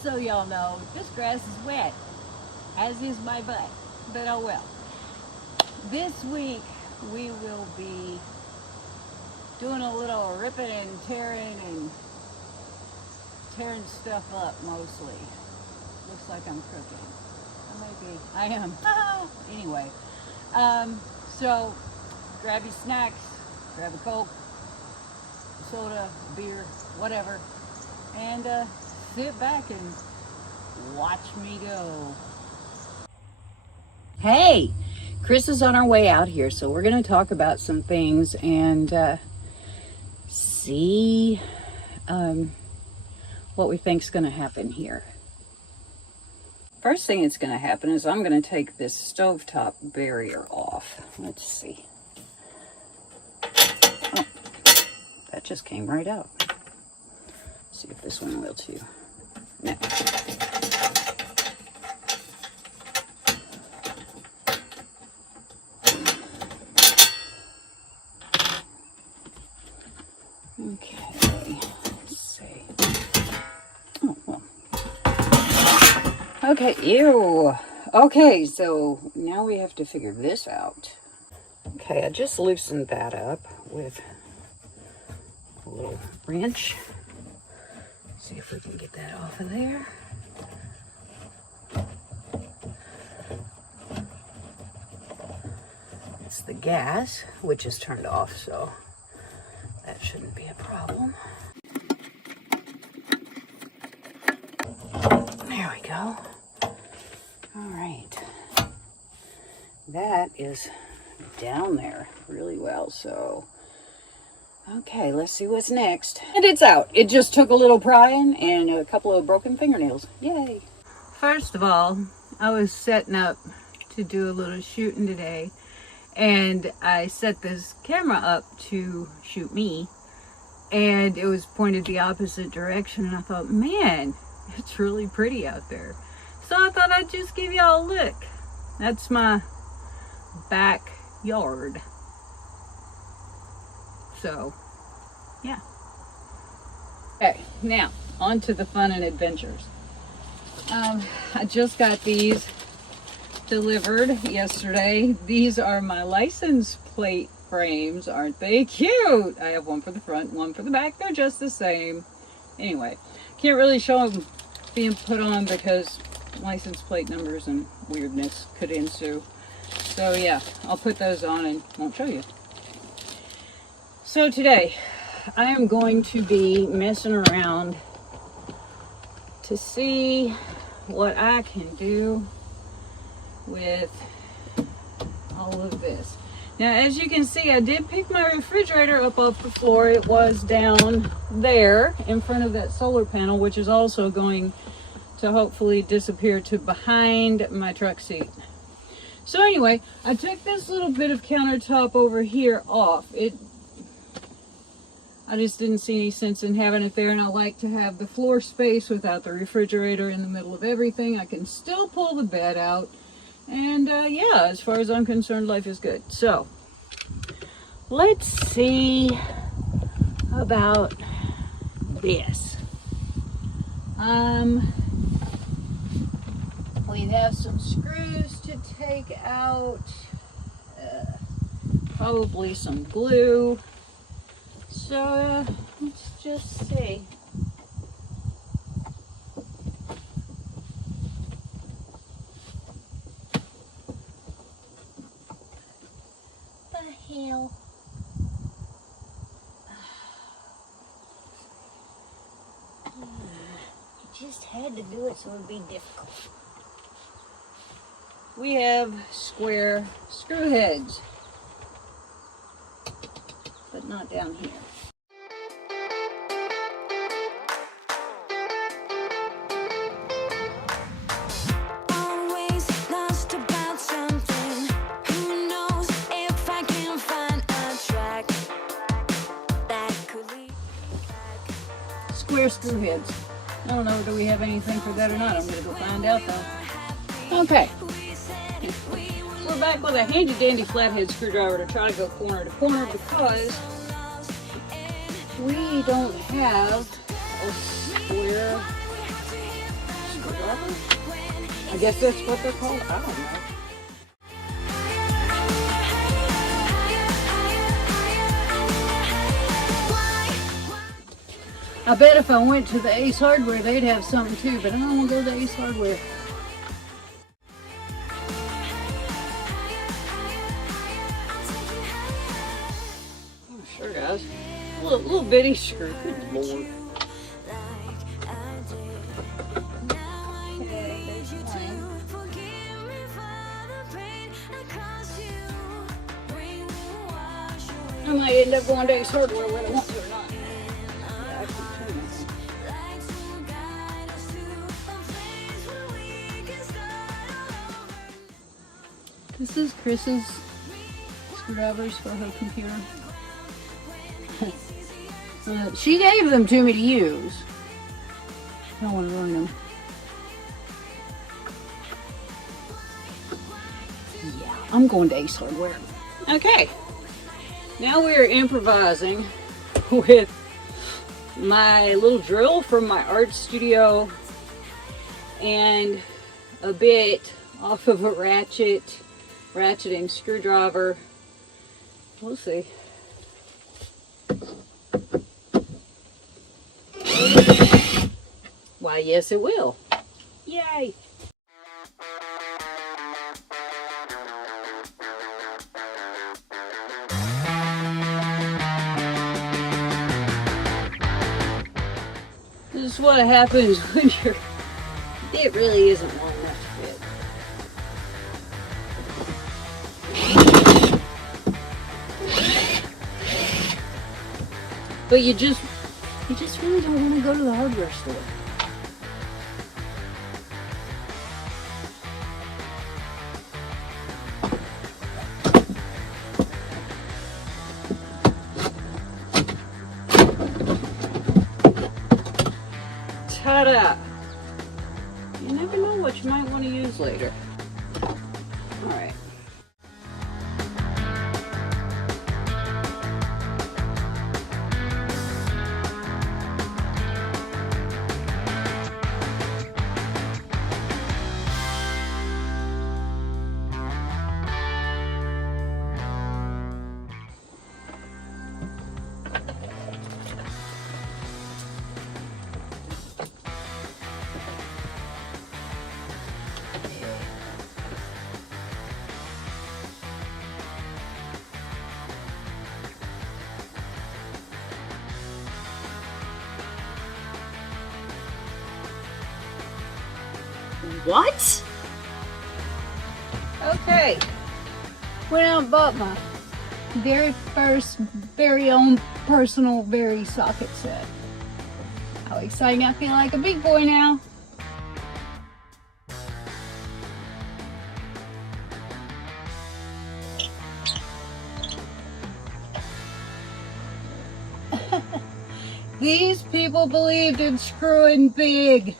just so y'all know, this grass is wet, as is my butt, but oh well. This week we will be doing a little ripping and tearing stuff up mostly. Looks like I'm cooking. I might be. I am. Anyway, so grab your snacks, grab a Coke, soda, beer, whatever, and sit back and watch me go. Hey, Chris is on our way out here, so we're going to talk about some things and see what we think is going to happen here. First thing that's going to happen is I'm going to take this stovetop barrier off. Let's see. Oh, that just came right out. Let's see if this one will too. No. Okay, let's see. Oh, well. Okay, ew. Okay, so now we have to figure this out. Okay, I just loosened that up with a little wrench. See if we can get that off of there. It's the gas, which is turned off, so that shouldn't be a problem. There we go. All right. That is down there really well, so okay, let's see what's next. And it's out. It just took a little prying and a couple of broken fingernails. Yay. First of all, I was setting up to do a little shooting today, and I set this camera up to shoot me, and it was pointed the opposite direction, and I thought, man, it's really pretty out there. So I thought I'd just give y'all a look. That's my backyard. So, yeah. Okay, now, on to the fun and adventures. I just got these delivered yesterday. These are my license plate frames. Aren't they cute? I have one for the front, one for the back. They're just the same. Anyway, can't really show them being put on because license plate numbers and weirdness could ensue. So yeah, I'll put those on and won't show you. So today, I am going to be messing around to see what I can do with all of this. Now, as you can see, I did pick my refrigerator up off the floor. It was down there in front of that solar panel, which is also going to hopefully disappear to behind my truck seat. So anyway, I took this little bit of countertop over here off. I just didn't see any sense in having it there, and I like to have the floor space without the refrigerator in the middle of everything. I can still pull the bed out, and yeah, as far as I'm concerned, life is good. So let's see about this. We have some screws to take out, probably some glue. So let's just see. What the hell? You just had to do it so it would be difficult. We have square screw heads, but not down here. Square screw heads. I don't know, do we have anything for that or not? I'm going to go find out though. Okay. We're back with a handy dandy flathead screwdriver to try to go corner to corner because we don't have a square screwdriver? I guess that's what they're called. I don't know. I bet if I went to the Ace Hardware, they'd have something too, but I don't want to go to the Ace Hardware. Oh, sure does. Little bitty screw. Good Lord. I might end up going to Ace Hardware whether I want to or not. This is Chris's screwdrivers for her computer. She gave them to me to use. I don't want to ruin them. Yeah, I'm going to Ace Hardware. Okay, now we are improvising with my little drill from my art studio and a bit off of a ratcheting screwdriver. We'll see. Why, yes it will. Yay! This is what happens when it really isn't long enough to fit. But you just really don't want to go to the hardware store. Ta-da! You never know what you might want to use later. Alright. What? Okay. Went out and bought my very first, very own personal, very socket set. How exciting! I feel like a big boy now. These people believed in screwing big.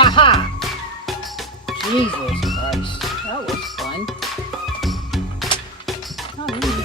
Haha! Jesus Christ, that was fun. Not really.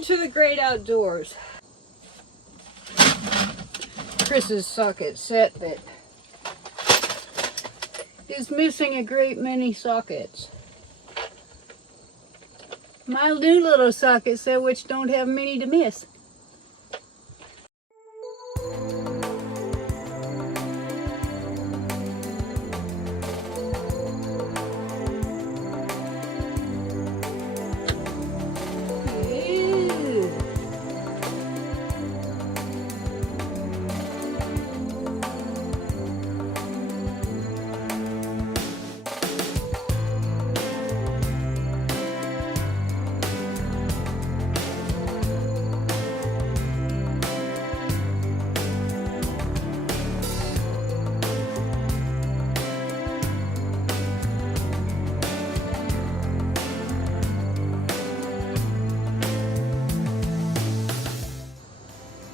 into the great outdoors. Chris's socket set that is missing a great many sockets. My new little socket set which don't have many to miss.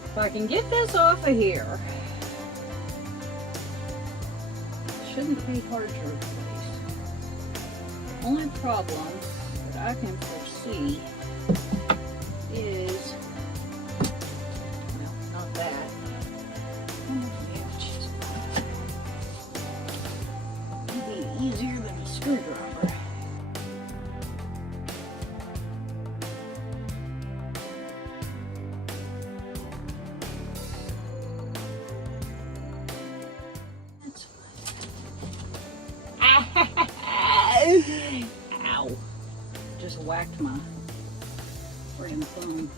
If I can get this off of here, shouldn't be hard to replace. Only problem that I can foresee is, well, not that. It'd be easier than a screwdriver. Ow. Just whacked my friggin' thumb.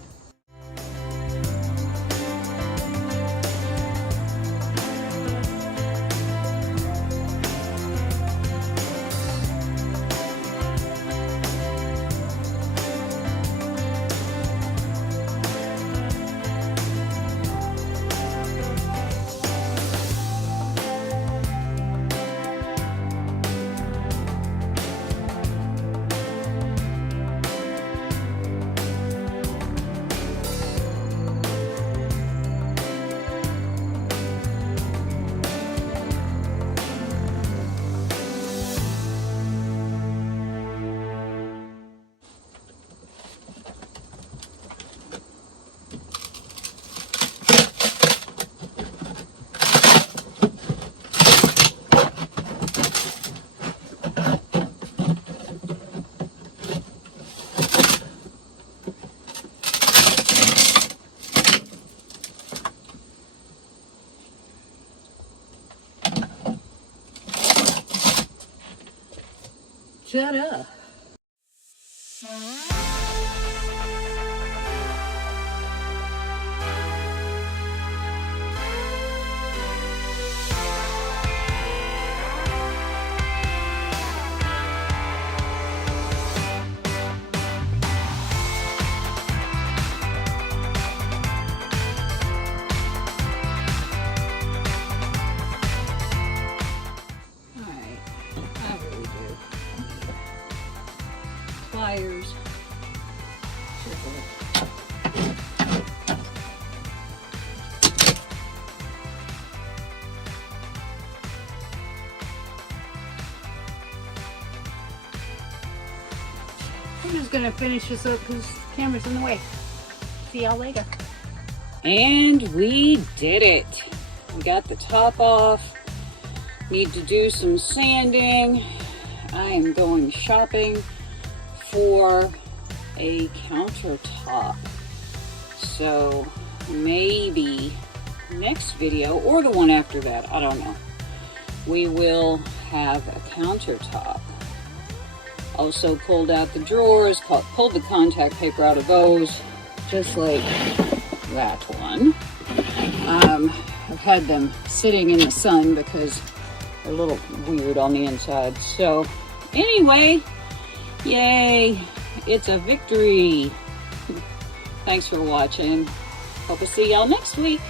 Ta-da! Pliers. I'm just gonna finish this up because the camera's in the way. See y'all later. And we did it. We got the top off. Need to do some sanding. I am going shopping for a countertop. So maybe next video or the one after that, I don't know, we will have a countertop. Also pulled out the drawers, pulled the contact paper out of those, just like that one. I've had them sitting in the sun because they're a little weird on the inside. So anyway, yay, it's a victory. Thanks for watching. Hope to see y'all next week.